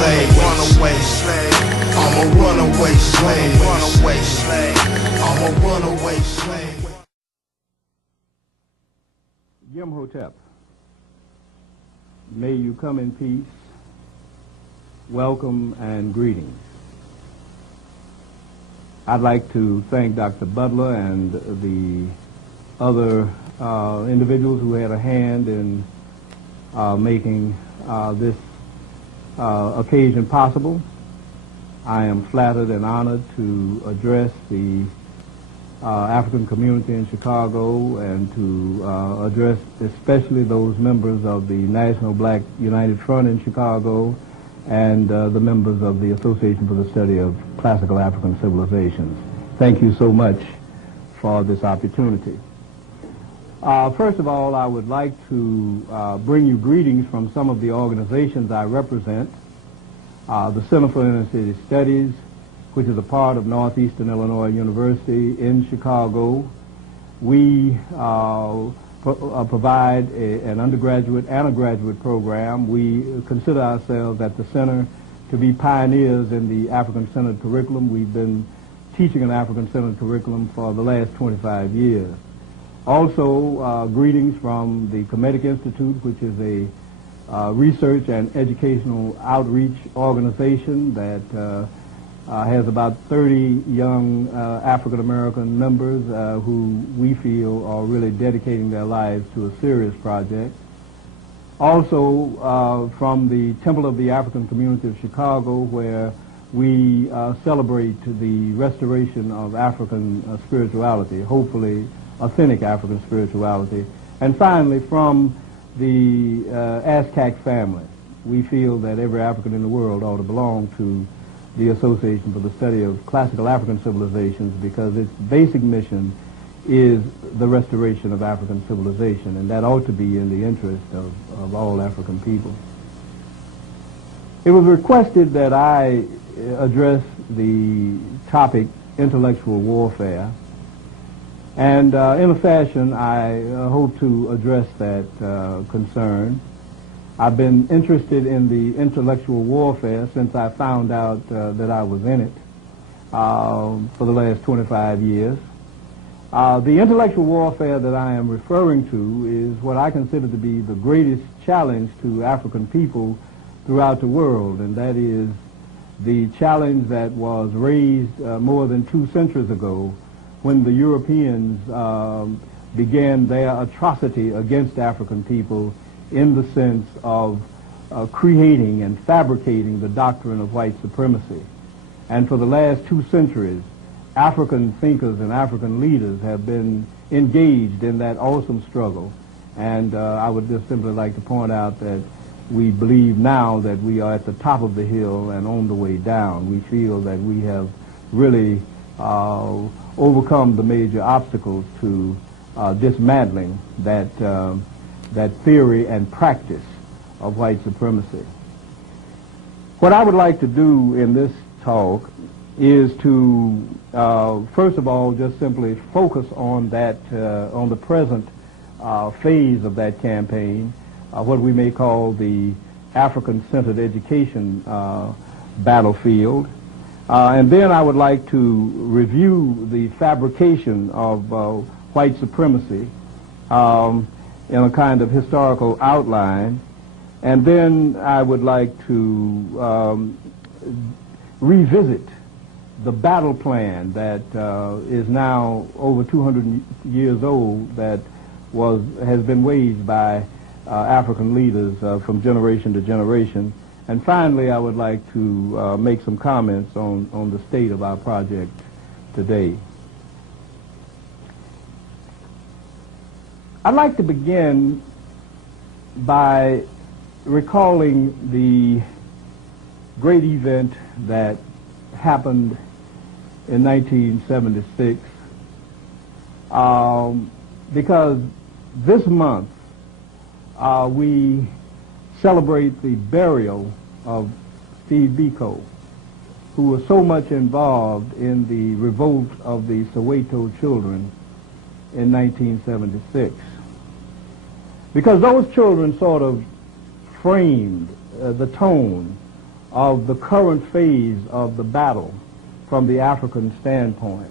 slave, runaway slave. I'm a runaway slave, runaway slave. I'm a runaway slave. Imhotep, may you come in peace. Welcome and greetings. I'd like to thank Dr. Butler and the other individuals who had a hand in making this occasion possible. I am flattered and honored to address the African community in Chicago and to address especially those members of the National Black United Front in Chicago and the members of the Association for the Study of Classical African Civilizations. Thank you so much for this opportunity. First of all, I would like to bring you greetings from some of the organizations I represent. The Center for Inner City Studies, which is a part of Northeastern Illinois University in Chicago. We provide an undergraduate and a graduate program. We consider ourselves at the center to be pioneers in the African-centered curriculum. We've been teaching an African-centered curriculum for the last 25 years. Also, greetings from the Kemetic Institute, which is a research and educational outreach organization that has about 30 young African-American members who we feel are really dedicating their lives to a serious project. Also, from the Temple of the African Community of Chicago, where we celebrate the restoration of African spirituality, hopefully authentic African spirituality. And finally, from the ASCAC family, we feel that every African in the world ought to belong to the Association for the Study of Classical African Civilizations, because its basic mission is the restoration of African civilization, and that ought to be in the interest of all African people. It was requested that I address the topic intellectual warfare, and in a fashion I hope to address that concern. I've been interested in the intellectual warfare since I found out that I was in it for the last 25 years. The intellectual warfare that I am referring to is what I consider to be the greatest challenge to African people throughout the world, and that is the challenge that was raised more than 2 centuries ago when the Europeans began their atrocity against African people in the sense of creating and fabricating the doctrine of white supremacy. And for the last 2 centuries, African thinkers and African leaders have been engaged in that awesome struggle. And I would just simply like to point out that we believe now that we are at the top of the hill and on the way down. We feel that we have really overcome the major obstacles to dismantling that theory and practice of white supremacy. What I would like to do in this talk is to, first of all, just simply focus on that, on the present phase of that campaign, what we may call the African-centered education battlefield. And then I would like to review the fabrication of white supremacy in a kind of historical outline. And then I would like to revisit the battle plan that is now over 200 years old, that has been waged by African leaders from generation to generation. And finally, I would like to make some comments on the state of our project today. I'd like to begin by recalling the great event that happened in 1976, because this month we celebrate the burial of Steve Biko, who was so much involved in the revolt of the Soweto children in 1976. Because those children sort of framed the tone of the current phase of the battle from the African standpoint,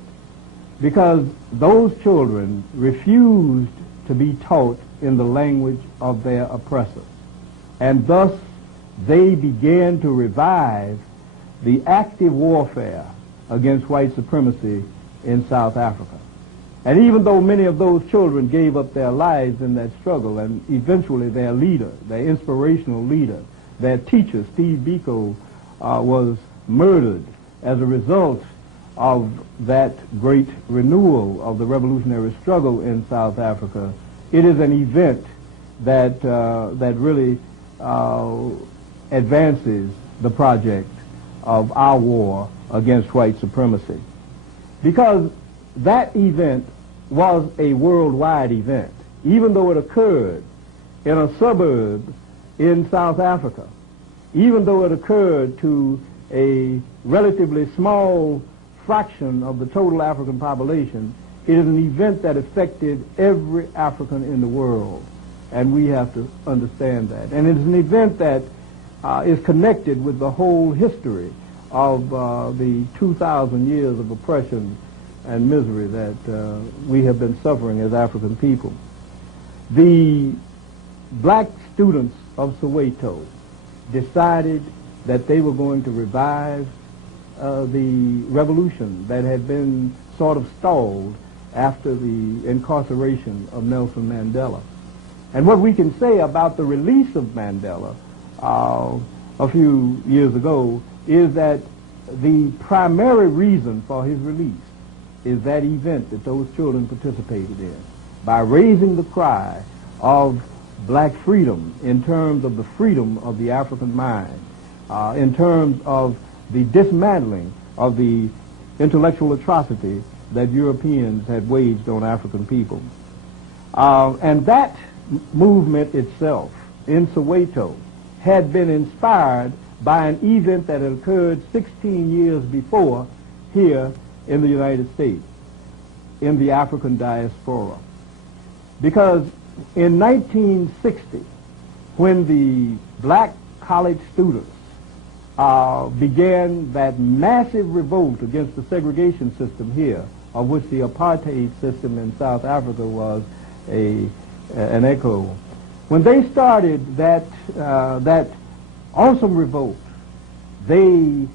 because those children refused to be taught in the language of their oppressor. And thus they began to revive the active warfare against white supremacy in South Africa. And even though many of those children gave up their lives in that struggle, and eventually their leader, their inspirational leader, their teacher, Steve Biko, was murdered as a result of that great renewal of the revolutionary struggle in South Africa, it is an event that, that really advances the project of our war against white supremacy. Because that event was a worldwide event, even though it occurred in a suburb in South Africa, even though it occurred to a relatively small fraction of the total African population, it is an event that affected every African in the world, and we have to understand that. And it is an event that is connected with the whole history of the 2,000 years of oppression and misery that we have been suffering as African people. The black students of Soweto decided that they were going to revive the revolution that had been sort of stalled after the incarceration of Nelson Mandela. And what we can say about the release of Mandela a few years ago is that the primary reason for his release is that event that those children participated in, by raising the cry of black freedom in terms of the freedom of the African mind, in terms of the dismantling of the intellectual atrocity that Europeans had waged on African people. And that movement itself in Soweto had been inspired by an event that had occurred 16 years before here in the United States, in the African diaspora. Because in 1960, when the black college students began that massive revolt against the segregation system here, of which the apartheid system in South Africa was an echo. When they started that awesome revolt, they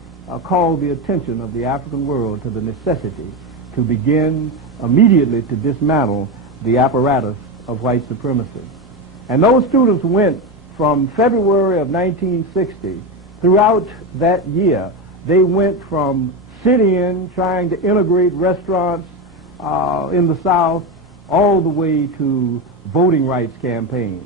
called the attention of the African world to the necessity to begin immediately to dismantle the apparatus of white supremacy. And those students went from February of 1960 throughout that year. They went from sit-in, trying to integrate restaurants in the South, all the way to voting rights campaigns.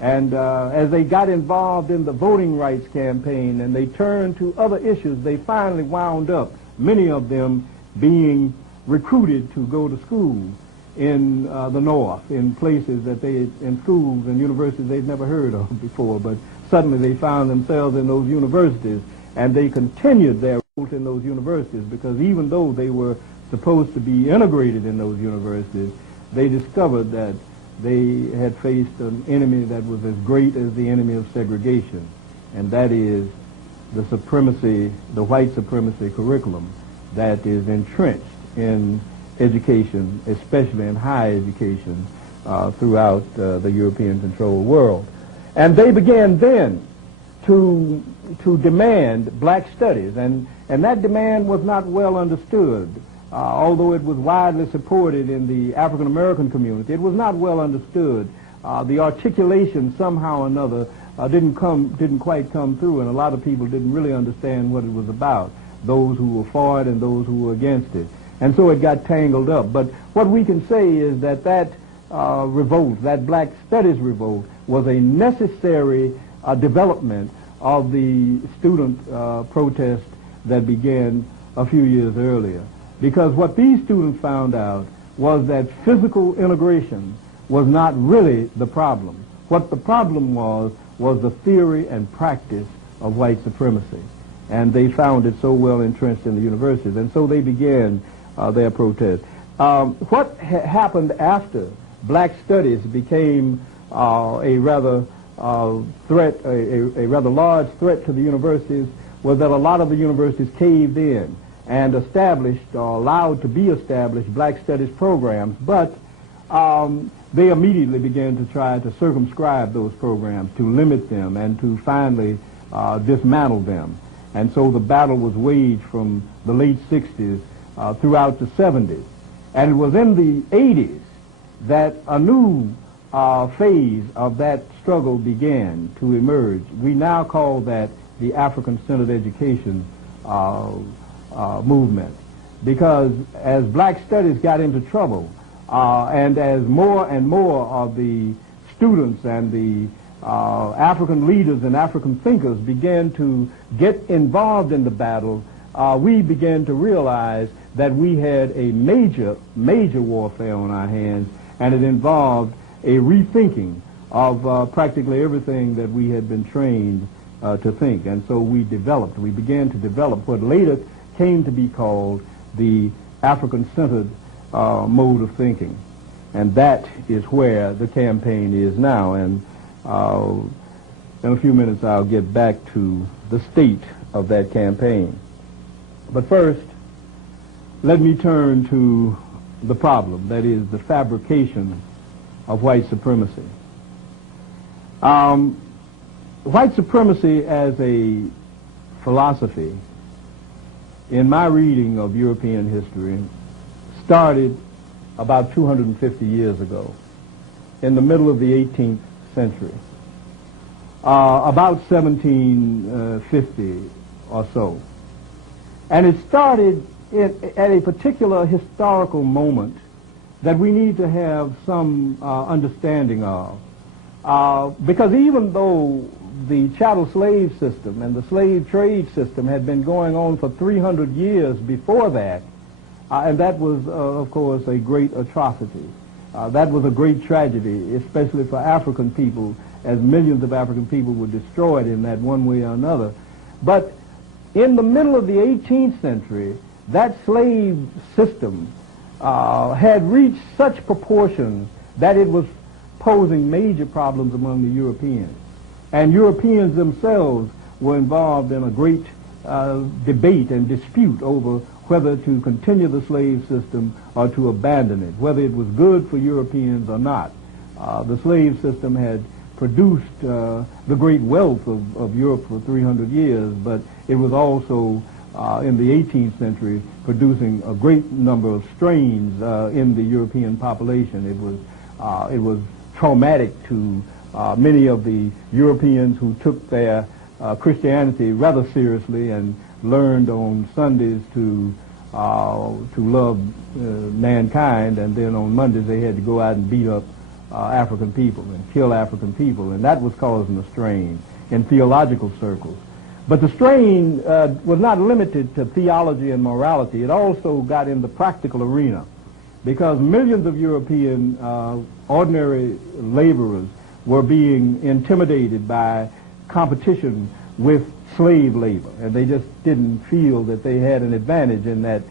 And as they got involved in the voting rights campaign and they turned to other issues, they finally wound up, many of them being recruited to go to school in the North, in places that in schools and universities they'd never heard of before, but suddenly they found themselves in those universities, and they continued their route in those universities, because even though they were supposed to be integrated in those universities, they discovered that they had faced an enemy that was as great as the enemy of segregation, and that is the supremacy, the white supremacy curriculum that is entrenched in education, especially in higher education, throughout the European-controlled world. And they began then to demand black studies, and that demand was not well understood. Although it was widely supported in the African American community, it was not well understood. The articulation somehow or another didn't quite come through, and a lot of people didn't really understand what it was about, those who were for it and those who were against it. And so it got tangled up. But what we can say is that revolt, that black studies revolt, was a necessary development of the student protest that began a few years earlier. Because what these students found out was that physical integration was not really the problem. What the problem was the theory and practice of white supremacy. And they found it so well entrenched in the universities. And so they began their protest. What happened after black studies became a rather large threat to the universities was that a lot of the universities caved in and established or allowed to be established black studies programs, but they immediately began to try to circumscribe those programs, to limit them, and to finally dismantle them. And so the battle was waged from the late 60s throughout the 70s. And it was in the 80s that a new phase of that struggle began to emerge. We now call that the African-centered education movement, because as black studies got into trouble, and as more and more of the students and the African leaders and African thinkers began to get involved in the battle, we began to realize that we had a major warfare on our hands, and it involved a rethinking of practically everything that we had been trained to think. And so we began to develop what later came to be called the African-centered mode of thinking. And that is where the campaign is now. And in a few minutes I'll get back to the state of that campaign. But first, let me turn to the problem, that is the fabrication of white supremacy. White supremacy as a philosophy, in my reading of European history, started about 250 years ago, in the middle of the 18th century, about 1750 or so. And it started at a particular historical moment that we need to have some understanding of. Because even though the chattel slave system and the slave trade system had been going on for 300 years before that, and that was, of course, a great atrocity. That was a great tragedy, especially for African people, as millions of African people were destroyed in that one way or another. But in the middle of the 18th century, that slave system had reached such proportions that it was posing major problems among the Europeans. And Europeans themselves were involved in a great debate and dispute over whether to continue the slave system or to abandon it, whether it was good for Europeans or not. The slave system had produced the great wealth of Europe for 300 years, but it was also in the 18th century producing a great number of strains in the European population. It was traumatic to many of the Europeans who took their Christianity rather seriously and learned on Sundays to love mankind, and then on Mondays they had to go out and beat up African people and kill African people, and that was causing a strain in theological circles. But the strain was not limited to theology and morality. It also got in the practical arena, because millions of European ordinary laborers were being intimidated by competition with slave labor, and they just didn't feel that they had an advantage in that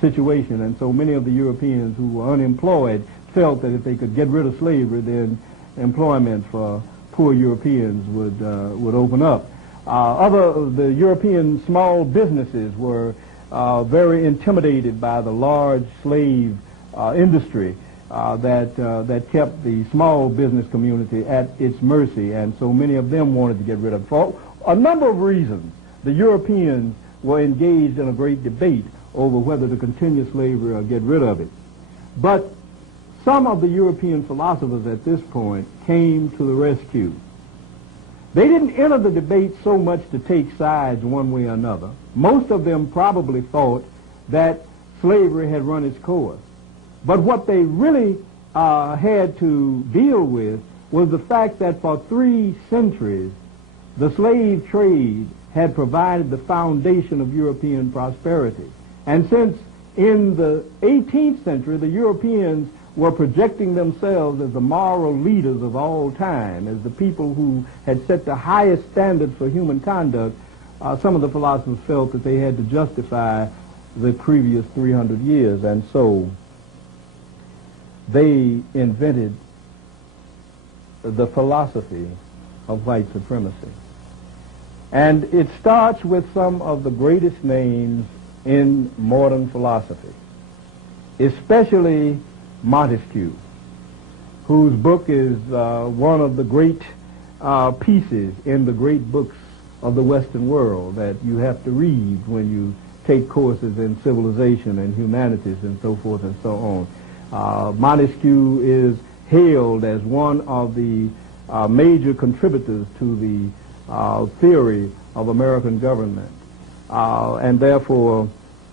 situation. And so many of the Europeans who were unemployed felt that if they could get rid of slavery, then employment for poor Europeans would open up. The European small businesses were very intimidated by the large slave industry that kept the small business community at its mercy, and so many of them wanted to get rid of it. For a number of reasons, the Europeans were engaged in a great debate over whether to continue slavery or get rid of it. But some of the European philosophers at this point came to the rescue. They didn't enter the debate so much to take sides one way or another. Most of them probably thought that slavery had run its course. But what they really had to deal with was the fact that for 3 centuries, the slave trade had provided the foundation of European prosperity. And since in the 18th century, the Europeans were projecting themselves as the moral leaders of all time, as the people who had set the highest standards for human conduct, some of the philosophers felt that they had to justify the previous 300 years. And so they invented the philosophy of white supremacy. And it starts with some of the greatest names in modern philosophy, especially Montesquieu, whose book is one of the great pieces in the great books of the Western world that you have to read when you take courses in civilization and humanities and so forth and so on. Montesquieu is hailed as one of the major contributors to the theory of American government, and therefore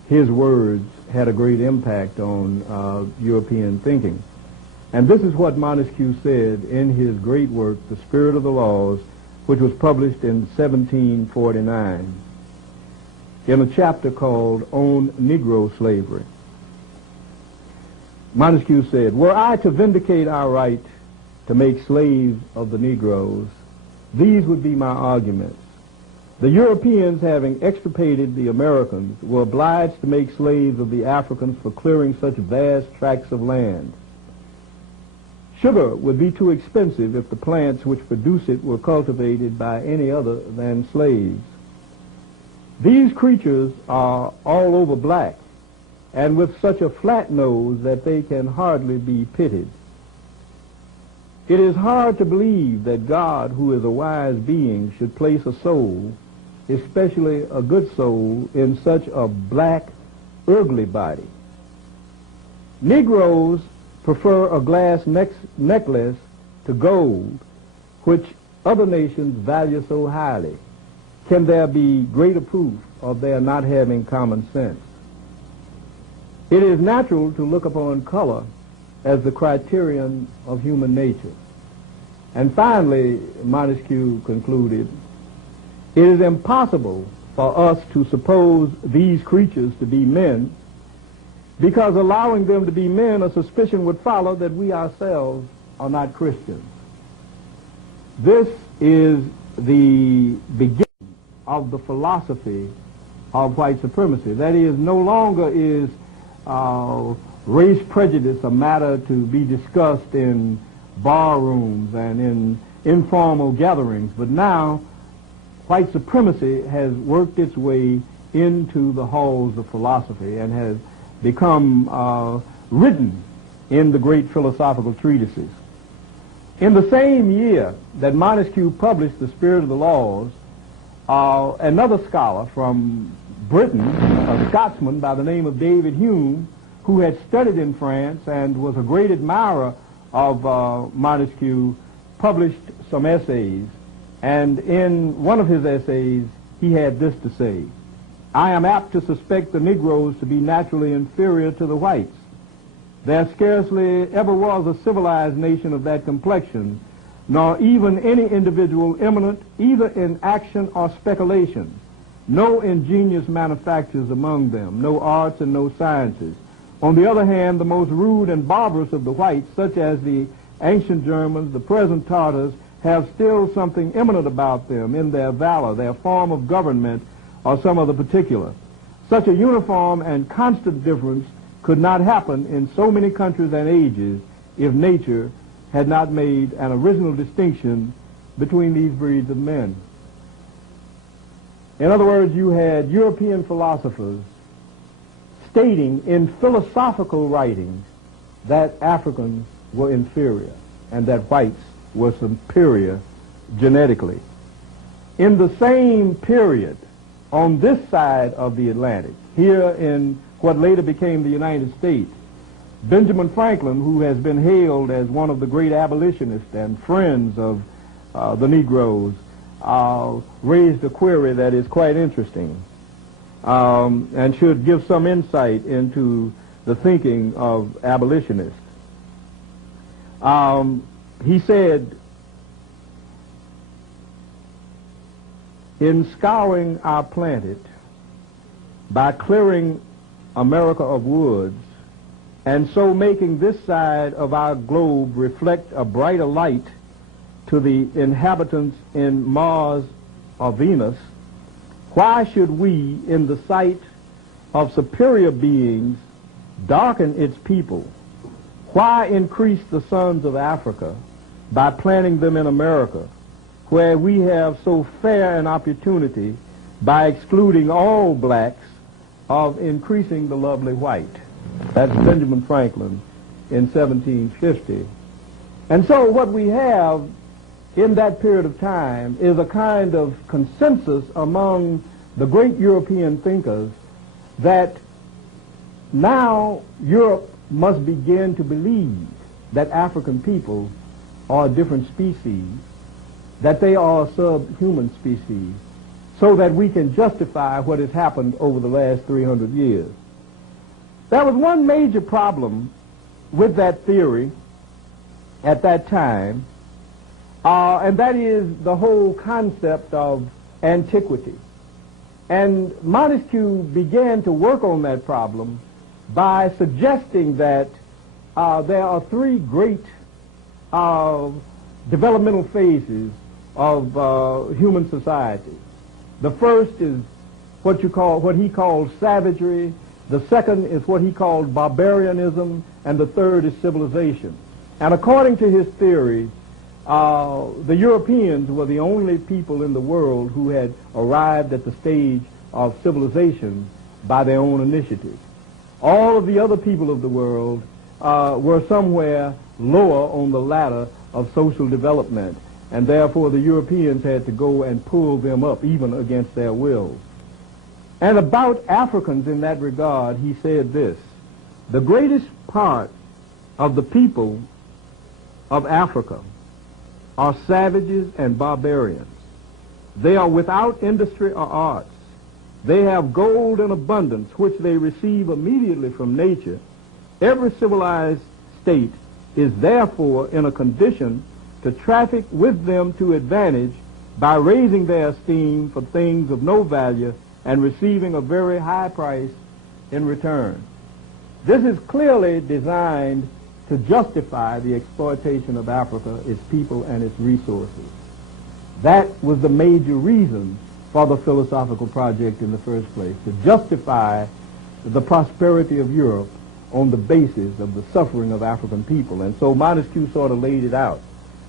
his words had a great impact on European thinking. And this is what Montesquieu said in his great work, The Spirit of the Laws, which was published in 1749, in a chapter called On Negro Slavery. Montesquieu said, "Were I to vindicate our right to make slaves of the Negroes, these would be my arguments. The Europeans, having extirpated the Americans, were obliged to make slaves of the Africans for clearing such vast tracts of land. Sugar would be too expensive if the plants which produce it were cultivated by any other than slaves. These creatures are all over black, and with such a flat nose that they can hardly be pitied. It is hard to believe that God, who is a wise being, should place a soul, especially a good soul, in such a black, ugly body. Negroes prefer a glass necklace to gold, which other nations value so highly. Can there be greater proof of their not having common sense? It is natural to look upon color as the criterion of human nature." And finally, Montesquieu concluded, "It is impossible for us to suppose these creatures to be men, because allowing them to be men, a suspicion would follow that we ourselves are not Christians." This is the beginning of the philosophy of white supremacy. That is, no longer is race prejudice a matter to be discussed in bar rooms and in informal gatherings, but now white supremacy has worked its way into the halls of philosophy and has become written in the great philosophical treatises. In the same year that Montesquieu published The Spirit of the Laws, another scholar from Britain, a Scotsman by the name of David Hume, who had studied in France and was a great admirer of Montesquieu, published some essays. And in one of his essays, he had this to say: "I am apt to suspect the Negroes to be naturally inferior to the whites. There scarcely ever was a civilized nation of that complexion, nor even any individual eminent either in action or speculation. No ingenious manufactures among them, no arts and no sciences. On the other hand, the most rude and barbarous of the whites, such as the ancient Germans, the present Tartars, have still something eminent about them in their valor, their form of government, or some other particular. Such a uniform and constant difference could not happen in so many countries and ages if nature had not made an original distinction between these breeds of men." In other words, you had European philosophers stating in philosophical writings that Africans were inferior and that whites were superior genetically. In the same period, on this side of the Atlantic, here in what later became the United States, Benjamin Franklin, who has been hailed as one of the great abolitionists and friends of the Negroes, raised a query that is quite interesting and should give some insight into the thinking of abolitionists. He said, "In scouring our planet, by clearing America of woods, and so making this side of our globe reflect a brighter light to the inhabitants in Mars or Venus, why should we, in the sight of superior beings, darken its people? Why increase the sons of Africa by planting them in America, where we have so fair an opportunity by excluding all blacks of increasing the lovely white. That's Benjamin Franklin in 1750. And so what we have in that period of time is a kind of consensus among the great European thinkers that now Europe must begin to believe that African people are a different species, that they are a subhuman species, so that we can justify what has happened over the last 300 years. There was one major problem with that theory at that time, and that is the whole concept of antiquity. And Montesquieu began to work on that problem by suggesting that there are three great developmental phases of human society. The first is what he called savagery. The second is what he called barbarianism, and the third is civilization. And according to his theory, the Europeans were the only people in the world who had arrived at the stage of civilization by their own initiative. All of the other people of the world were somewhere lower on the ladder of social development, and therefore the Europeans had to go and pull them up even against their wills. And about Africans in that regard, he said this: the greatest part of the people of Africa are savages and barbarians. They are without industry or arts. They have gold in abundance, which they receive immediately from nature. Every civilized state is therefore in a condition to traffic with them to advantage by raising their esteem for things of no value and receiving a very high price in return. This is clearly designed to justify the exploitation of Africa, its people, and its resources. That was the major reason for the philosophical project in the first place, to justify the prosperity of Europe on the basis of the suffering of African people. And so Montesquieu sort of laid it out.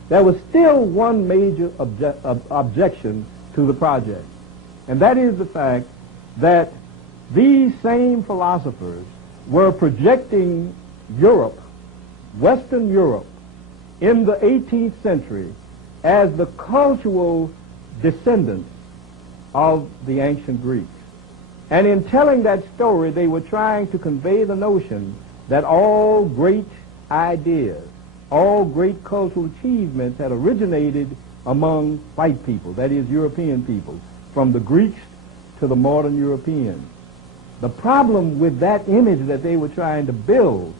There was still one major objection to the project, and that is the fact that these same philosophers were projecting Europe, Western Europe, in the 18th century as the cultural descendants of the ancient Greeks. And in telling that story, they were trying to convey the notion that all great ideas, all great cultural achievements had originated among white people, that is, European people, from the Greeks to the modern Europeans. The problem with that image that they were trying to build,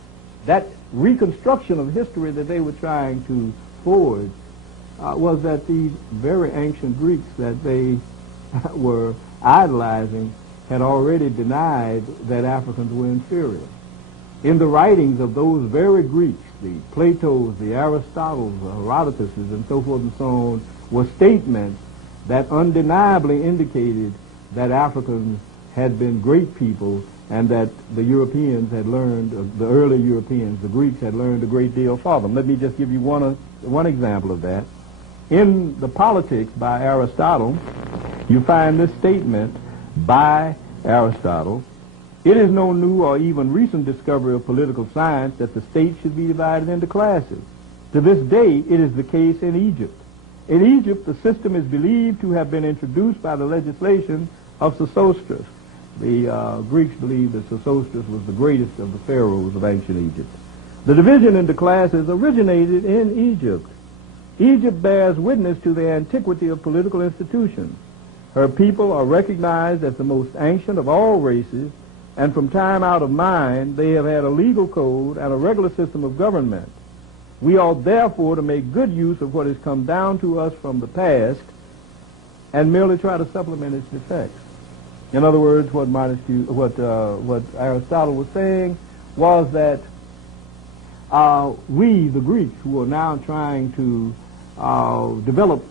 that reconstruction of history that they were trying to forge, was that these very ancient Greeks that they were idolizing had already denied that Africans were inferior. In the writings of those very Greeks, the Platos, the Aristotles, the Herodotuses, and so forth and so on, were statements that undeniably indicated that Africans had been great people and that the Europeans had learned, the early Europeans, the Greeks, had learned a great deal from them. Let me just give you one example of that. In the Politics by Aristotle, you find this statement by Aristotle: it is no new or even recent discovery of political science that the state should be divided into classes. To this day, it is the case in Egypt. In Egypt, the system is believed to have been introduced by the legislation of Sesostris. The Greeks believed that Sesostris was the greatest of the pharaohs of ancient Egypt. The division into classes originated in Egypt. Egypt bears witness to the antiquity of political institutions. Her people are recognized as the most ancient of all races, and from time out of mind, they have had a legal code and a regular system of government. We ought therefore to make good use of what has come down to us from the past and merely try to supplement its defects. In other words, what Aristotle was saying was that we, the Greeks, who are now trying to develop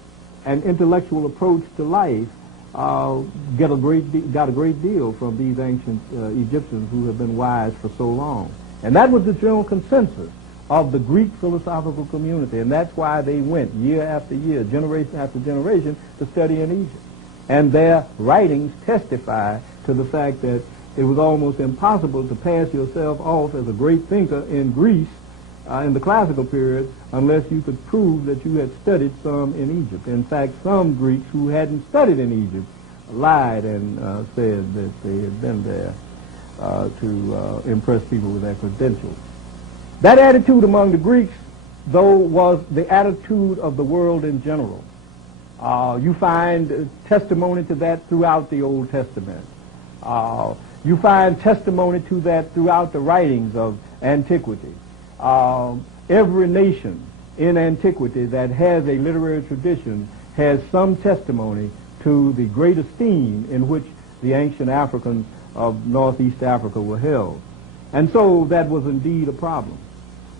an intellectual approach to life, got a great deal from these ancient Egyptians who have been wise for so long. And that was the general consensus, of the Greek philosophical community, and that's why they went year after year, generation after generation, to study in Egypt. And their writings testify to the fact that it was almost impossible to pass yourself off as a great thinker in Greece in the classical period unless you could prove that you had studied some in Egypt. In fact, some Greeks who hadn't studied in Egypt lied and said that they had been there to impress people with their credentials. That attitude among the Greeks, though, was the attitude of the world in general. You find testimony to that throughout the Old Testament. You find testimony to that throughout the writings of antiquity. Every nation in antiquity that has a literary tradition has some testimony to the great esteem in which the ancient Africans of Northeast Africa were held. And so that was indeed a problem.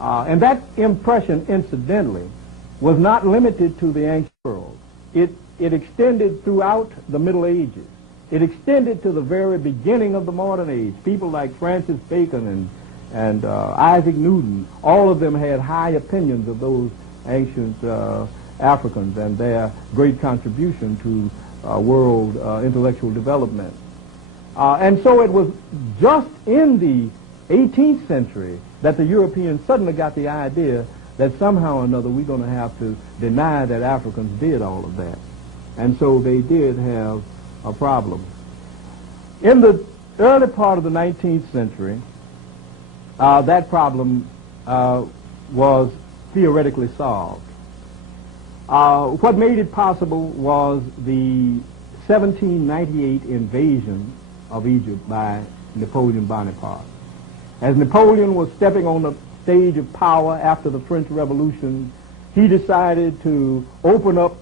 And that impression, incidentally, was not limited to the ancient world. It extended throughout the Middle Ages. It extended to the very beginning of the modern age. People like Francis Bacon and Isaac Newton, all of them had high opinions of those ancient Africans and their great contribution to world intellectual development. And so it was just in the 18th century that the Europeans suddenly got the idea that somehow or another we're going to have to deny that Africans did all of that. And so they did have a problem. In the early part of the 19th century, that problem was theoretically solved. What made it possible was the 1798 invasion of Egypt by Napoleon Bonaparte. As Napoleon was stepping on the stage of power after the French Revolution, he decided to open up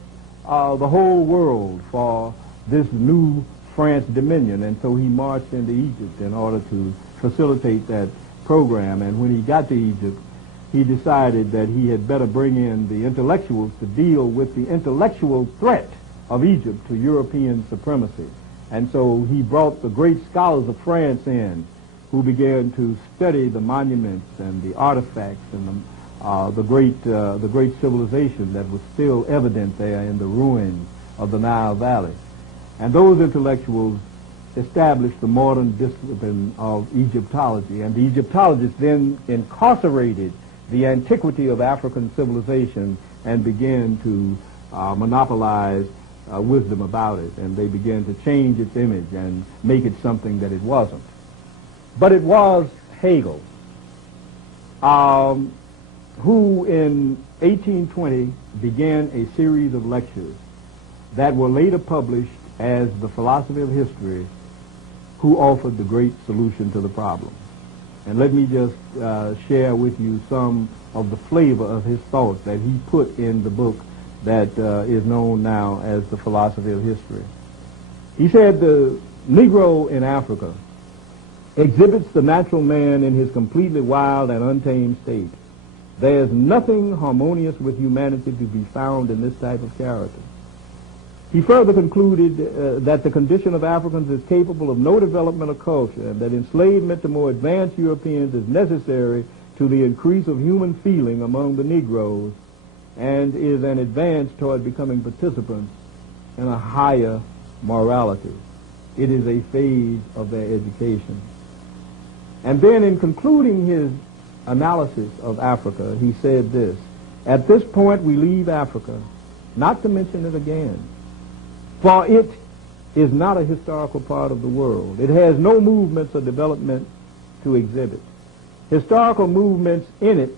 the whole world for this new France dominion, and so he marched into Egypt in order to facilitate that program. And when he got to Egypt, he decided that he had better bring in the intellectuals to deal with the intellectual threat of Egypt to European supremacy. And so he brought the great scholars of France in, who began to study the monuments and the artifacts and the great civilization that was still evident there in the ruins of the Nile Valley. And those intellectuals established the modern discipline of Egyptology, and the Egyptologists then incarcerated the antiquity of African civilization and began to monopolize wisdom about it, and they began to change its image and make it something that it wasn't. But it was Hegel who in 1820 began a series of lectures that were later published as The Philosophy of History, who offered the great solution to the problem. And let me just share with you some of the flavor of his thoughts that he put in the book that is known now as The Philosophy of History. He said the Negro in Africa exhibits the natural man in his completely wild and untamed state. There is nothing harmonious with humanity to be found in this type of character. He further concluded that the condition of Africans is capable of no development of culture, and that enslavement to more advanced Europeans is necessary to the increase of human feeling among the Negroes, and is an advance toward becoming participants in a higher morality. It is a phase of their education. And then in concluding his analysis of Africa, he said this: at this point we leave Africa, not to mention it again, for it is not a historical part of the world. It has no movements or development to exhibit. Historical movements in it,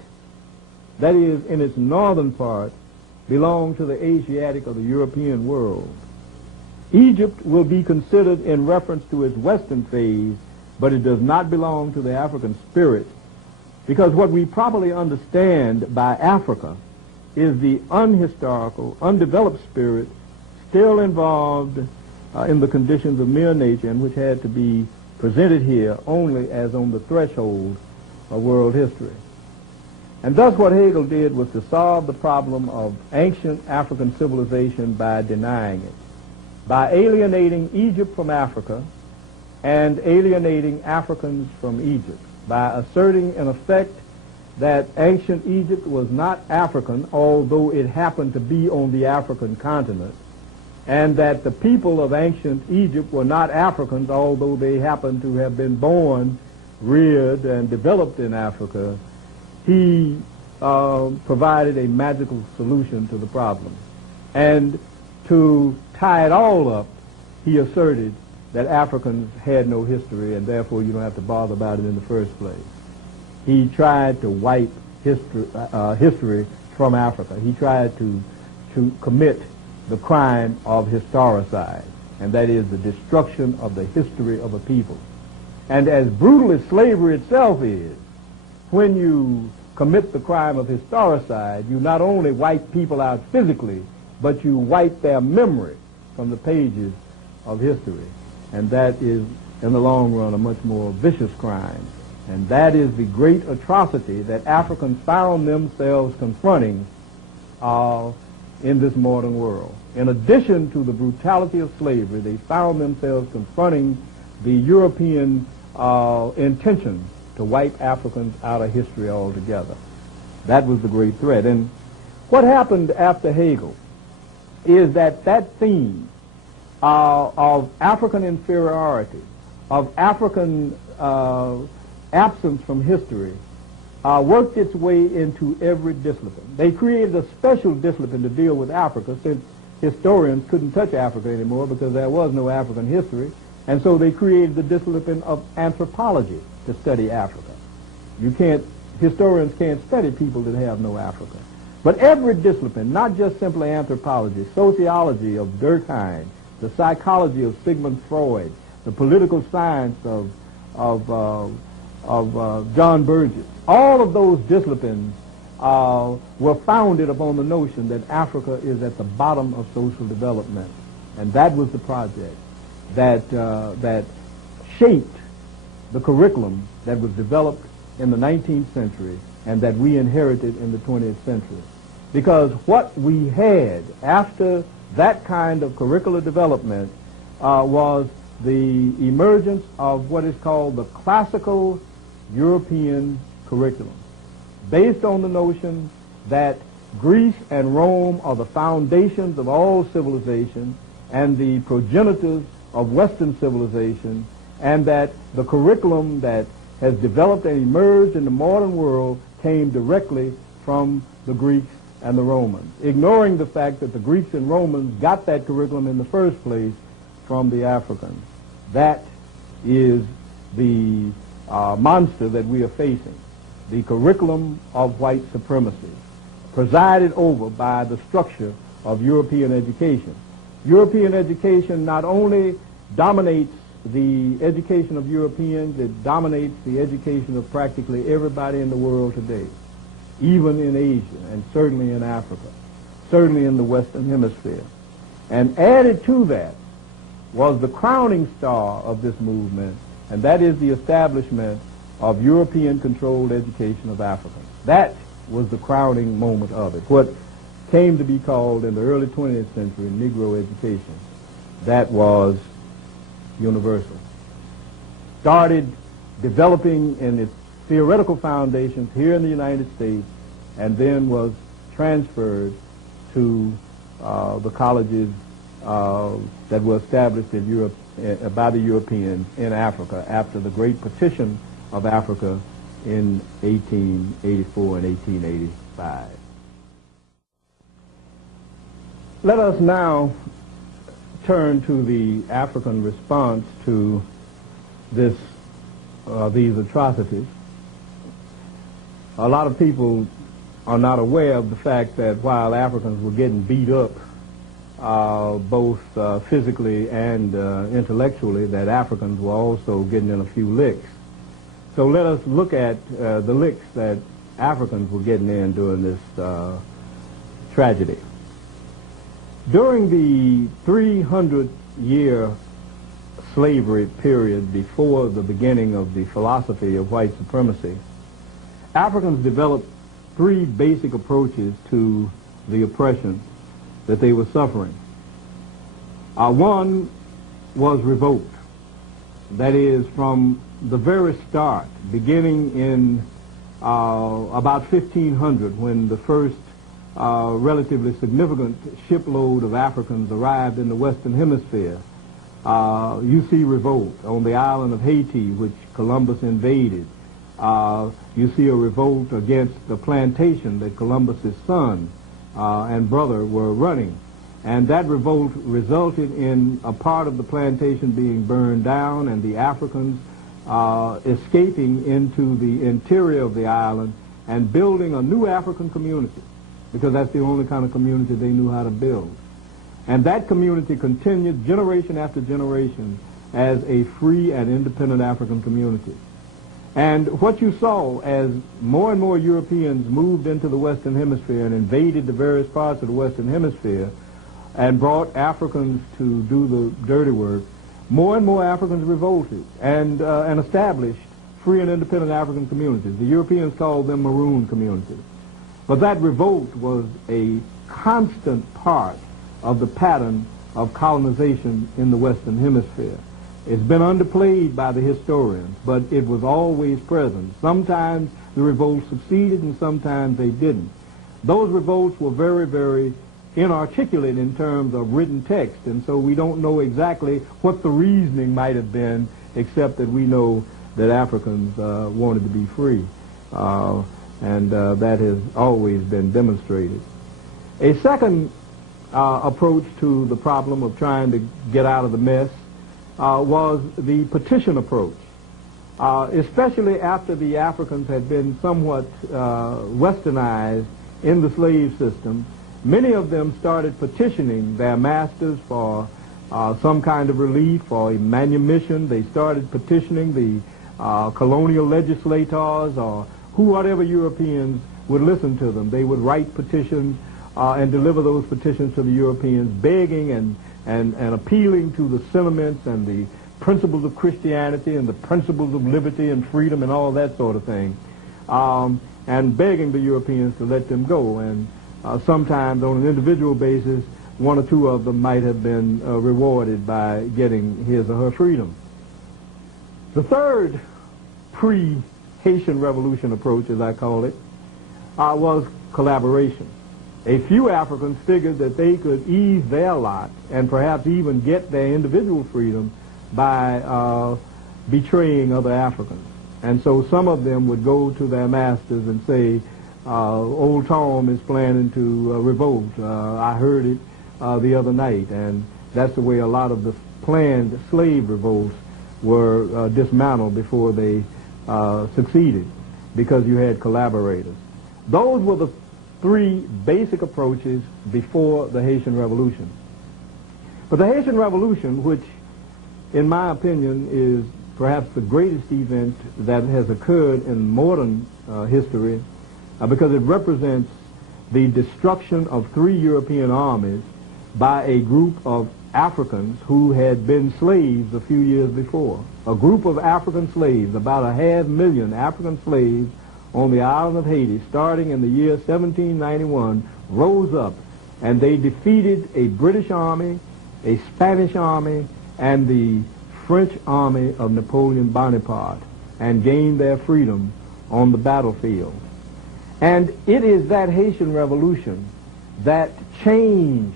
that is, in its northern part, belong to the Asiatic or the European world. Egypt will be considered in reference to its western phase, but it does not belong to the African spirit, because what we properly understand by Africa is the unhistorical, undeveloped spirit still involved in the conditions of mere nature, and which had to be presented here only as on the threshold of world history. And thus what Hegel did was to solve the problem of ancient African civilization by denying it, by alienating Egypt from Africa and alienating Africans from Egypt, by asserting in effect that ancient Egypt was not African, although it happened to be on the African continent, and that the people of ancient Egypt were not Africans, although they happened to have been born, reared, and developed in Africa, he provided a magical solution to the problem. And to tie it all up, he asserted that Africans had no history, and therefore you don't have to bother about it in the first place. He tried to wipe history from Africa. He tried to commit the crime of historicide, and that is the destruction of the history of a people. And as brutal as slavery itself is, when you commit the crime of historicide, you not only wipe people out physically, but you wipe their memory from the pages of history. And that is, in the long run, a much more vicious crime. And that is the great atrocity that Africans found themselves confronting in this modern world. In addition to the brutality of slavery, they found themselves confronting the European intention to wipe Africans out of history altogether. That was the great threat. And what happened after Hegel is that theme of African inferiority, of African absence from history, worked its way into every discipline. They created a special discipline to deal with Africa, since historians couldn't touch Africa anymore because there was no African history, and so they created the discipline of anthropology to study Africa. Historians can't study people that have no Africa. But every discipline, not just simply anthropology, sociology of Durkheim, the psychology of Sigmund Freud, the political science of John Burgess, all of those disciplines were founded upon the notion that Africa is at the bottom of social development. And that was the project that shaped the curriculum that was developed in the 19th century and that we inherited in the 20th century. Because what we had after that kind of curricular development was the emergence of what is called the classical European curriculum, based on the notion that Greece and Rome are the foundations of all civilization and the progenitors of Western civilization, and that the curriculum that has developed and emerged in the modern world came directly from the Greeks and the Romans, ignoring the fact that the Greeks and Romans got that curriculum in the first place from the Africans. That is the monster that we are facing, the curriculum of white supremacy, presided over by the structure of European education. European education not only dominates the education of Europeans, it dominates the education of practically everybody in the world today, even in Asia and certainly in Africa, certainly in the Western Hemisphere. And added to that was the crowning star of this movement, and that is the establishment of European-controlled education of Africans. That was the crowning moment of it, what came to be called in the early 20th century Negro education. That was universal. Started developing in its theoretical foundations here in the United States, and then was transferred to the colleges that were established in Europe by the Europeans in Africa after the great partition of Africa in 1884 and 1885. Let us now turn to the African response to these atrocities. A lot of people are not aware of the fact that while Africans were getting beat up, both physically and intellectually, that Africans were also getting in a few licks. So let us look at the licks that Africans were getting in during this tragedy. During the 300-year slavery period before the beginning of the philosophy of white supremacy, Africans developed three basic approaches to the oppression that they were suffering. One was revolt. That is, from the very start, beginning in about 1500, when the first relatively significant shipload of Africans arrived in the Western Hemisphere, you see revolt on the island of Haiti, which Columbus invaded. You see a revolt against the plantation that Columbus's son and brother were running. And that revolt resulted in a part of the plantation being burned down and the Africans escaping into the interior of the island and building a new African community, because that's the only kind of community they knew how to build. And that community continued generation after generation as a free and independent African community. And what you saw as more and more Europeans moved into the Western Hemisphere and invaded the various parts of the Western Hemisphere and brought Africans to do the dirty work, more and more Africans revolted and established free and independent African communities. The Europeans called them maroon communities. But that revolt was a constant part of the pattern of colonization in the Western Hemisphere. It's been underplayed by the historians, but it was always present. Sometimes the revolts succeeded and sometimes they didn't. Those revolts were very, very inarticulate in terms of written text, and so we don't know exactly what the reasoning might have been, except that we know that Africans wanted to be free, and that has always been demonstrated. A second approach to the problem of trying to get out of the mess was the petition approach, especially after the Africans had been somewhat westernized in the slave system. Many of them started petitioning their masters for some kind of relief, for manumission. They started petitioning the colonial legislators or whatever Europeans would listen to them. They would write petitions and deliver those petitions to the Europeans, begging and appealing to the sentiments and the principles of Christianity and the principles of liberty and freedom and all that sort of thing, and begging the Europeans to let them go. And sometimes on an individual basis, one or two of them might have been rewarded by getting his or her freedom. The third pre-Haitian Revolution approach, as I call it, was collaboration. A few Africans figured that they could ease their lot and perhaps even get their individual freedom by betraying other Africans. And so some of them would go to their masters and say, Old Tom is planning to revolt. I heard it the other night. And that's the way a lot of the planned slave revolts were dismantled before they succeeded, because you had collaborators. Those were the three basic approaches before the Haitian Revolution. But the Haitian Revolution, which in my opinion is perhaps the greatest event that has occurred in modern history, because it represents the destruction of 3 European armies by a group of Africans who had been slaves a few years before. A group of African slaves, about 500,000 African slaves on the island of Haiti, starting in the year 1791, rose up and they defeated a British army, a Spanish army, and the French army of Napoleon Bonaparte, and gained their freedom on the battlefield. And it is that Haitian Revolution that changed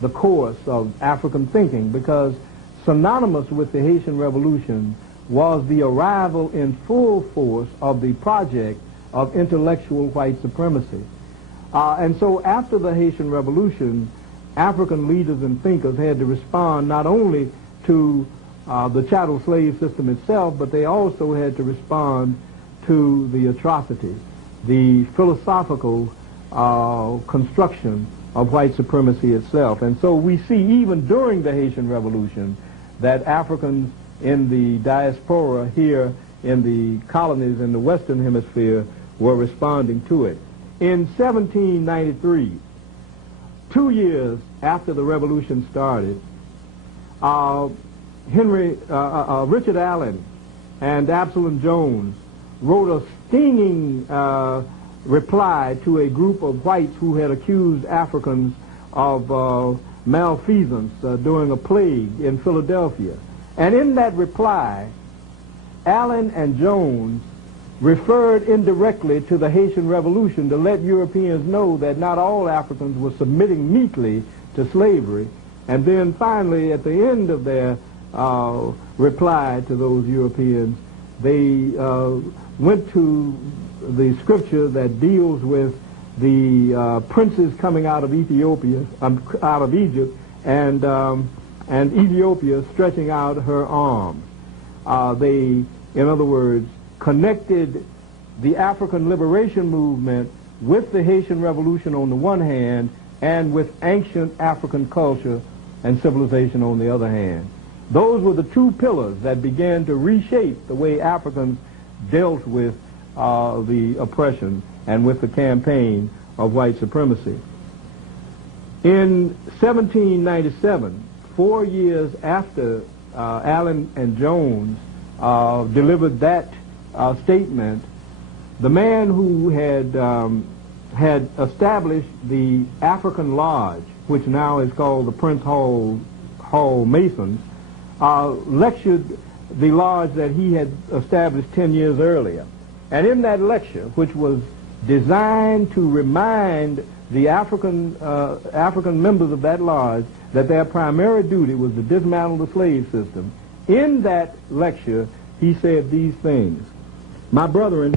the course of African thinking, because synonymous with the Haitian Revolution was the arrival in full force of the project of intellectual white supremacy. And so after the Haitian Revolution, African leaders and thinkers had to respond not only to the chattel slave system itself, but they also had to respond to the atrocity, the philosophical construction of white supremacy itself. And so we see even during the Haitian Revolution that Africans in the diaspora here in the colonies in the Western Hemisphere were responding to it. In 1793, 2 years after the revolution started, Richard Allen and Absalom Jones wrote a stinging reply to a group of whites who had accused Africans of malfeasance during a plague in Philadelphia. And in that reply, Allen and Jones referred indirectly to the Haitian Revolution to let Europeans know that not all Africans were submitting meekly to slavery. And then finally, at the end of their reply to those Europeans, they went to the scripture that deals with the princes coming out of Ethiopia, out of Egypt, and Ethiopia stretching out her arms. They, in other words, connected the African liberation movement with the Haitian Revolution on the one hand, and with ancient African culture and civilization on the other hand. Those were the two pillars that began to reshape the way Africans dealt with the oppression and with the campaign of white supremacy. In 1797, 4 years after Allen and Jones delivered that statement, the man who had established the African Lodge, which now is called the Prince Hall Masons, lectured the lodge that he had established 10 years earlier. And in that lecture, which was designed to remind the African members of that lodge that their primary duty was to dismantle the slave system, in that lecture he said these things: "My brethren,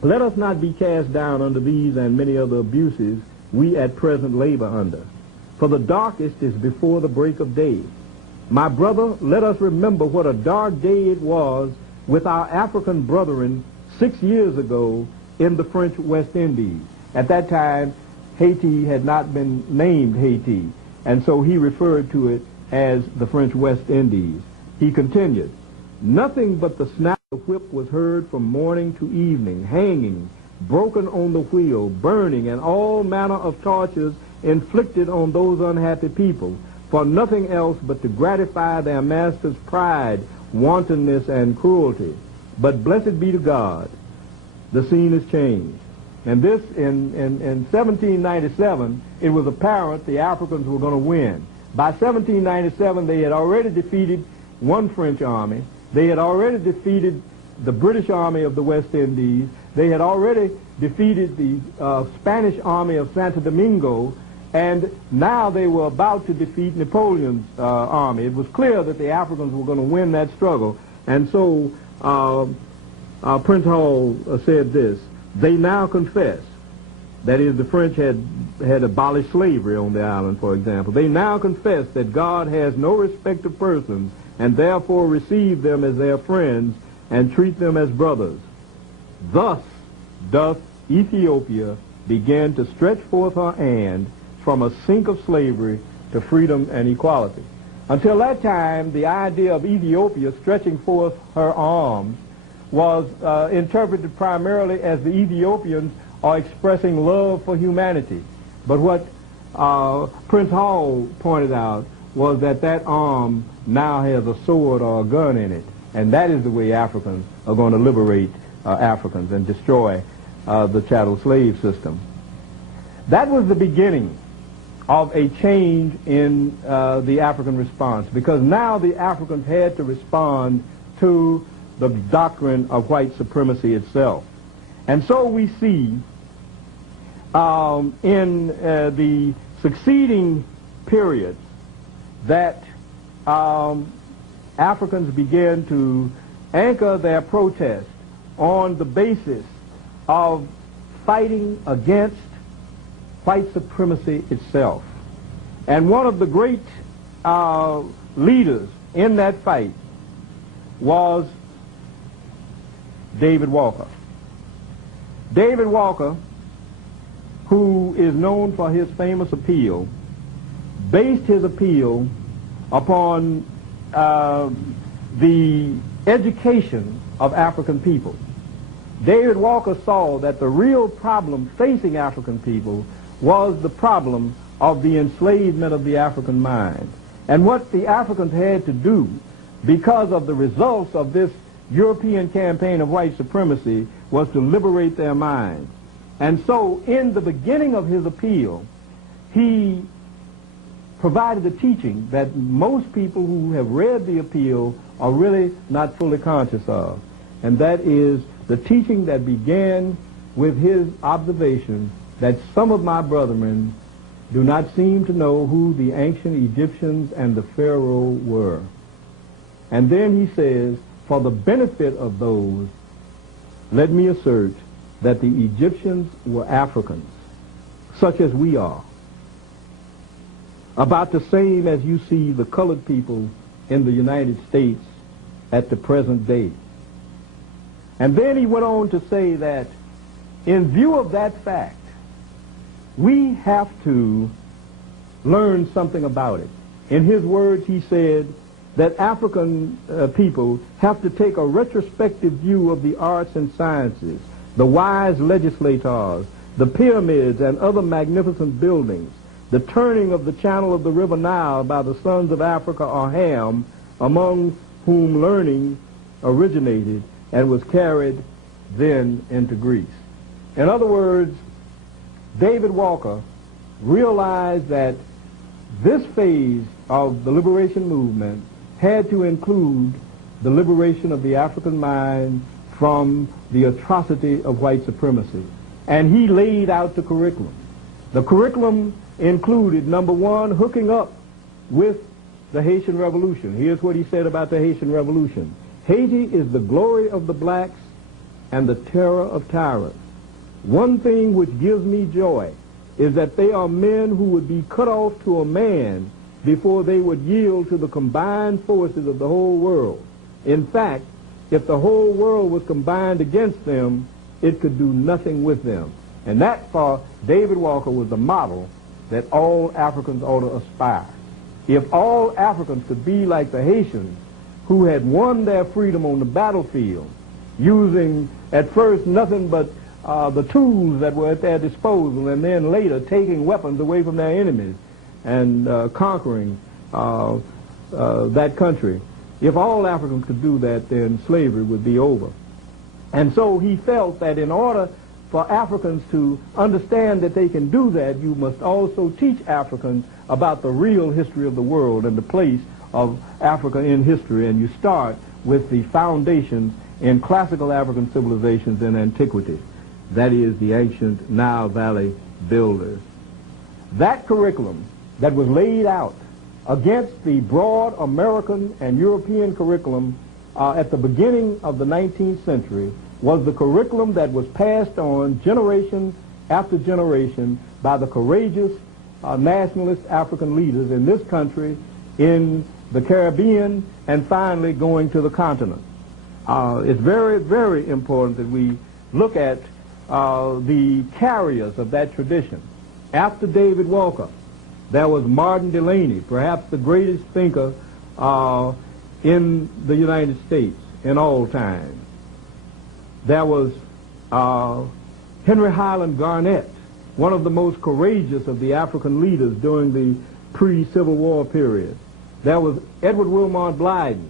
let us not be cast down under these and many other abuses we at present labor under, for the darkest is before the break of day. My brother, let us remember what a dark day it was with our African brethren 6 years ago in the French West Indies." At that time, Haiti had not been named Haiti, and so he referred to it as the French West Indies. He continued, "Nothing but the snap of the whip was heard from morning to evening, hanging, broken on the wheel, burning, and all manner of tortures inflicted on those unhappy people, for nothing else but to gratify their master's pride, wantonness, and cruelty. But blessed be to God, the scene has changed." And this, in 1797, it was apparent the Africans were going to win. By 1797, they had already defeated one French army. They had already defeated the British Army of the West Indies. They had already defeated the Spanish army of Santo Domingo, and now they were about to defeat Napoleon's army. It was clear that the Africans were going to win that struggle. And so Prince Hall said this: "They now confess," that is, the French had abolished slavery on the island, for example. "They now confess that God has no respect of persons, and therefore receive them as their friends and treat them as brothers. Thus doth Ethiopia begin to stretch forth her hand from a sink of slavery to freedom and equality." Until that time, the idea of Ethiopia stretching forth her arms was interpreted primarily as the Ethiopians are expressing love for humanity. But what Prince Hall pointed out was that that arm now has a sword or a gun in it, and that is the way Africans are going to liberate Africans and destroy the chattel slave system. That was the beginning of a change in the African response, because now the Africans had to respond to the doctrine of white supremacy itself. And so we see in the succeeding periods that Africans began to anchor their protest on the basis of fighting against white supremacy itself. And one of the great leaders in that fight was David Walker. David Walker, who is known for his famous appeal, based his appeal upon the education of African people. David Walker saw that the real problem facing African people was the problem of the enslavement of the African mind. And what the Africans had to do, because of the results of this European campaign of white supremacy, was to liberate their minds. And so in the beginning of his appeal, he provided a teaching that most people who have read the appeal are really not fully conscious of. And that is the teaching that began with his observation that some of my brethren do not seem to know who the ancient Egyptians and the Pharaoh were. And then he says, for the benefit of those, let me assert that the Egyptians were Africans, such as we are, about the same as you see the colored people in the United States at the present day. And then he went on to say that in view of that fact, we have to learn something about it. In his words, he said that African people have to take a retrospective view of the arts and sciences, the wise legislators, the pyramids and other magnificent buildings, the turning of the channel of the river Nile by the sons of Africa or Ham, among whom learning originated and was carried then into Greece. In other words, David Walker realized that this phase of the liberation movement had to include the liberation of the African mind from the atrocity of white supremacy. And he laid out the curriculum. The curriculum included, number one, hooking up with the Haitian Revolution. Here's what he said about the Haitian Revolution. Haiti is the glory of the blacks and the terror of tyrants. One thing which gives me joy is that they are men who would be cut off to a man before they would yield to the combined forces of the whole world. In fact, if the whole world was combined against them, it could do nothing with them. And that, for David Walker, was the model that all Africans ought to aspire. If all Africans could be like the Haitians, who had won their freedom on the battlefield, using at first nothing but the tools that were at their disposal, and then later taking weapons away from their enemies and conquering that country. If all Africans could do that, then slavery would be over. And so he felt that in order for Africans to understand that they can do that, you must also teach Africans about the real history of the world and the place of Africa in history. And you start with the foundations in classical African civilizations in antiquity. That is, the ancient Nile Valley builders. That curriculum that was laid out against the broad American and European curriculum at the beginning of the 19th century was the curriculum that was passed on generation after generation by the courageous nationalist African leaders in this country, in the Caribbean, and finally going to the continent. It's very, very important that we look at the carriers of that tradition. After David Walker, there was Martin Delany, perhaps the greatest thinker in the United States in all time. There was Henry Highland Garnett, one of the most courageous of the African leaders during the pre-Civil War period. There was Edward Wilmot Blyden,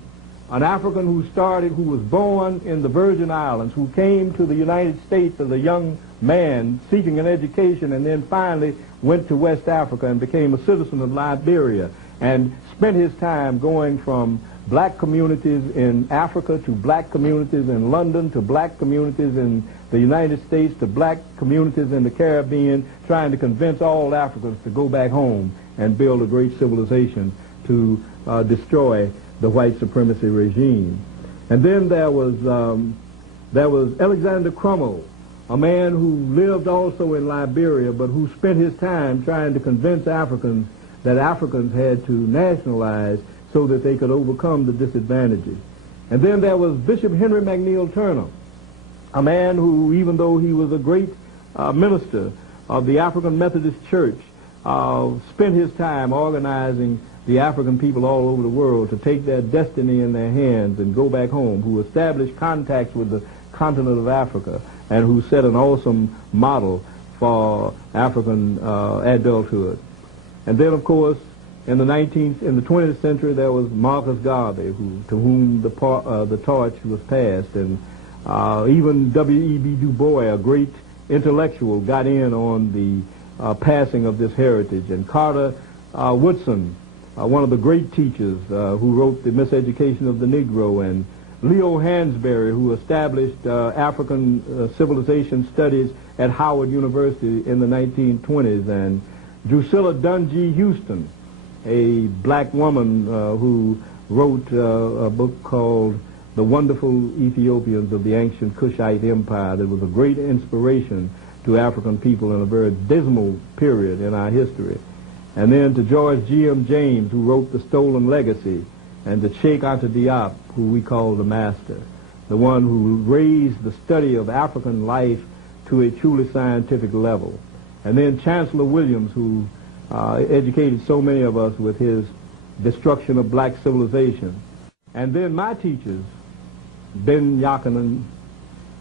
an African who was born in the Virgin Islands, who came to the United States as a young man seeking an education, and then finally went to West Africa and became a citizen of Liberia, and spent his time going from black communities in Africa to black communities in London to black communities in the United States to black communities in the Caribbean, trying to convince all Africans to go back home and build a great civilization to destroy the white supremacy regime. And then there was Alexander Crummell, a man who lived also in Liberia, but who spent his time trying to convince Africans that Africans had to nationalize so that they could overcome the disadvantages. And then there was Bishop Henry McNeil Turner, a man who, even though he was a great minister of the African Methodist Church, spent his time organizing the African people all over the world to take their destiny in their hands and go back home, who established contacts with the continent of Africa, and who set an awesome model for African adulthood. And then, of course, in the 20th century, there was Marcus Garvey, to whom the torch was passed, and even W.E.B. Du Bois, a great intellectual, got in on the passing of this heritage, and Carter Woodson, one of the great teachers who wrote The Miseducation of the Negro, and Leo Hansberry, who established African civilization studies at Howard University in the 1920s, and Drusilla Dunjee Houston, a black woman who wrote a book called The Wonderful Ethiopians of the Ancient Kushite Empire that was a great inspiration to African people in a very dismal period in our history. And then to George G.M. James, who wrote The Stolen Legacy, and to Cheikh Anta Diop, who we call the master, the one who raised the study of African life to a truly scientific level. And then Chancellor Williams, who educated so many of us with his destruction of black civilization. And then my teachers, Ben Yakinen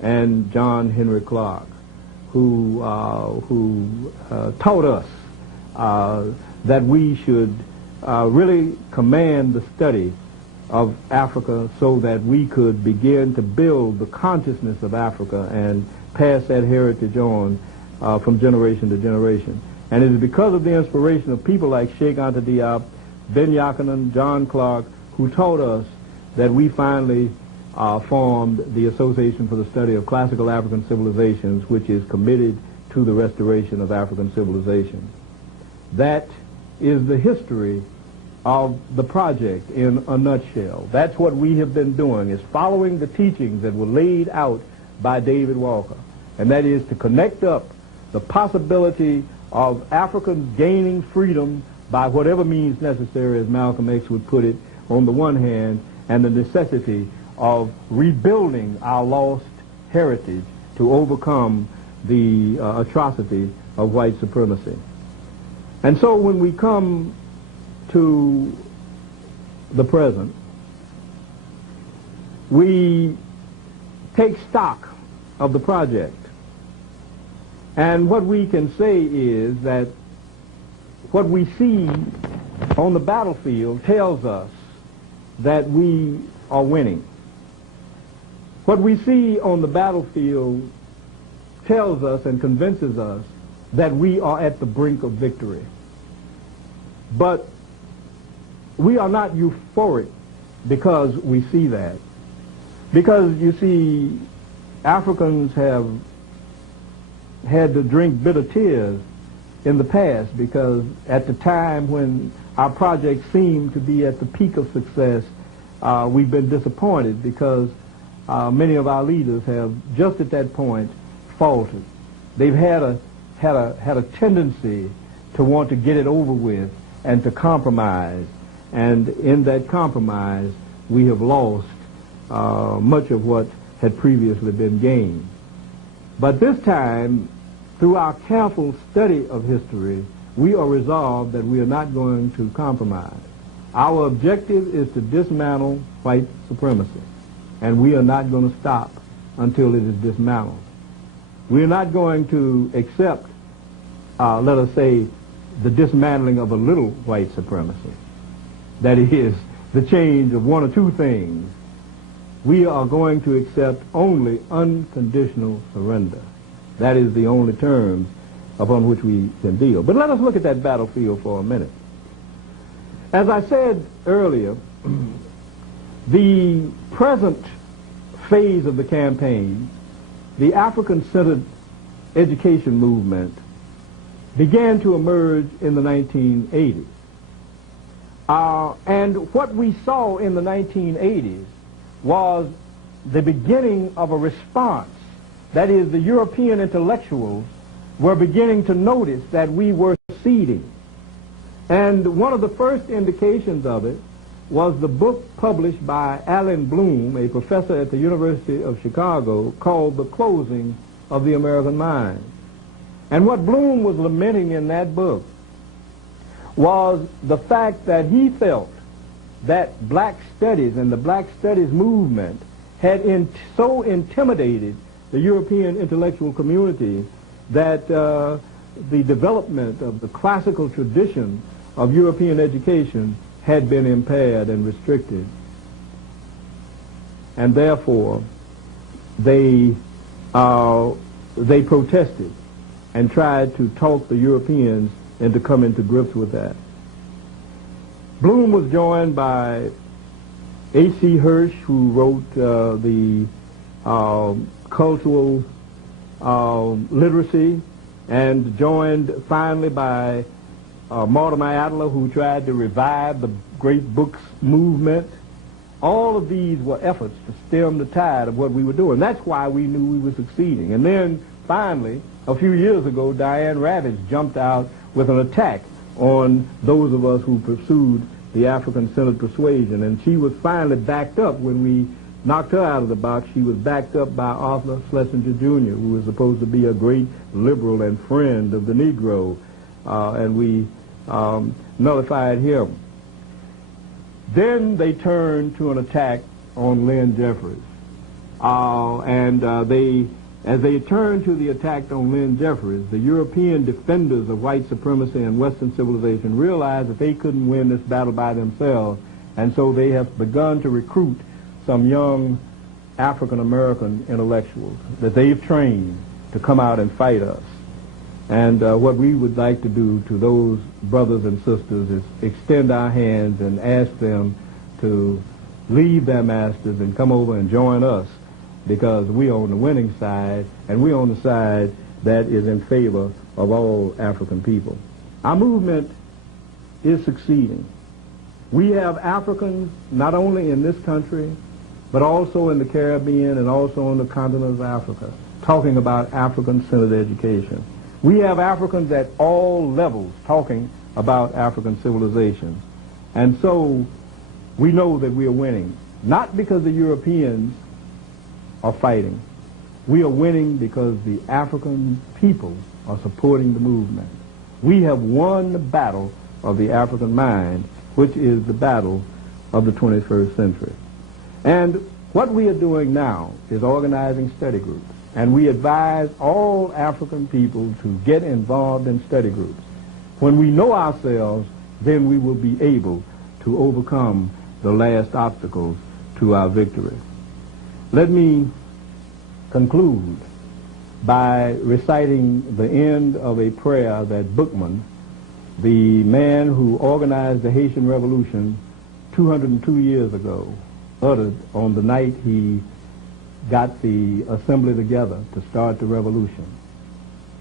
and John Henry Clark, who taught us that we should really command the study of Africa so that we could begin to build the consciousness of Africa and pass that heritage on from generation to generation. And it is because of the inspiration of people like Cheikh Anta Diop, Ben Yakinen, John Clark, who taught us that we finally formed the Association for the Study of Classical African Civilizations, which is committed to the restoration of African civilization. That is the history of the project in a nutshell. That's what we have been doing, is following the teachings that were laid out by David Walker, and that is to connect up the possibility of Africans gaining freedom by whatever means necessary, as Malcolm X would put it, on the one hand, and the necessity of rebuilding our lost heritage to overcome the atrocity of white supremacy. And so when we come to the present, we take stock of the project. And what we can say is that what we see on the battlefield tells us that we are winning. What we see on the battlefield tells us and convinces us that we are at the brink of victory. But we are not euphoric because we see that. Because, you see, Africans have had to drink bitter tears in the past, because at the time when our project seemed to be at the peak of success, we've been disappointed because many of our leaders have just at that point faltered. They've had a tendency to want to get it over with and to compromise, and in that compromise we have lost much of what had previously been gained. But this time, through our careful study of history, we are resolved that we are not going to compromise. Our objective is to dismantle white supremacy, and we are not going to stop until it is dismantled. We are not going to accept, let us say, the dismantling of a little white supremacy. That is, the change of one or two things. We are going to accept only unconditional surrender. That is the only terms upon which we can deal. But let us look at that battlefield for a minute. As I said earlier, the present phase of the campaign, the African-centered education movement, began to emerge in the 1980s. And what we saw in the 1980s was the beginning of a response. That is, the European intellectuals were beginning to notice that we were ceding. And one of the first indications of it was the book published by Alan Bloom, a professor at the University of Chicago, called The Closing of the American Mind. And what Bloom was lamenting in that book was the fact that he felt that black studies and the black studies movement had so intimidated the European intellectual community that the development of the classical tradition of European education had been impaired and restricted. And therefore, they protested and tried to talk the Europeans into coming to grips with that. Bloom was joined by A.C. Hirsch, who wrote the cultural literacy, and joined finally by Mortimer Adler, who tried to revive the great books movement. All of these were efforts to stem the tide of what we were doing. That's why we knew we were succeeding. And then finally, a few years ago, Diane Ravitch jumped out with an attack on those of us who pursued the African-centered persuasion. And she was finally backed up when we knocked her out of the box. She was backed up by Arthur Schlesinger Jr., who was supposed to be a great liberal and friend of the Negro. And we nullified him. Then they turned to an attack on Lynn Jeffries. As they turned to the attack on Lynn Jeffries, the European defenders of white supremacy and Western civilization realized that they couldn't win this battle by themselves, and so they have begun to recruit some young African-American intellectuals that they've trained to come out and fight us. And what we would like to do to those brothers and sisters is extend our hands and ask them to leave their masters and come over and join us, because we're on the winning side, and we're on the side that is in favor of all African people. Our movement is succeeding. We have Africans not only in this country, but also in the Caribbean and also on the continent of Africa, talking about African-centered education. We have Africans at all levels talking about African civilization. And so we know that we are winning, not because the Europeans are fighting. We are winning because the African people are supporting the movement. We have won the battle of the African mind, which is the battle of the 21st century. And what we are doing now is organizing study groups. And we advise all African people to get involved in study groups. When we know ourselves, then we will be able to overcome the last obstacles to our victory. Let me conclude by reciting the end of a prayer that Bookman, the man who organized the Haitian Revolution 202 years ago, uttered on the night he got the assembly together to start the revolution.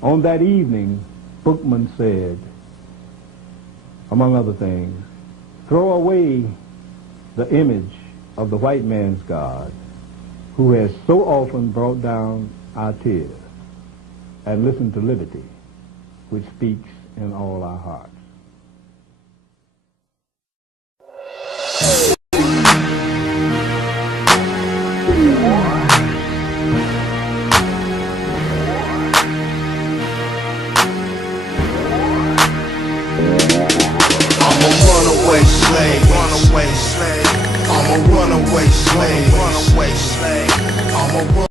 On that evening, Bookman said, among other things, "Throw away the image of the white man's God, who has so often brought down our tears, and listen to liberty, which speaks in all our hearts." I'm a runaway slave. I'm a runaway slave. I'm a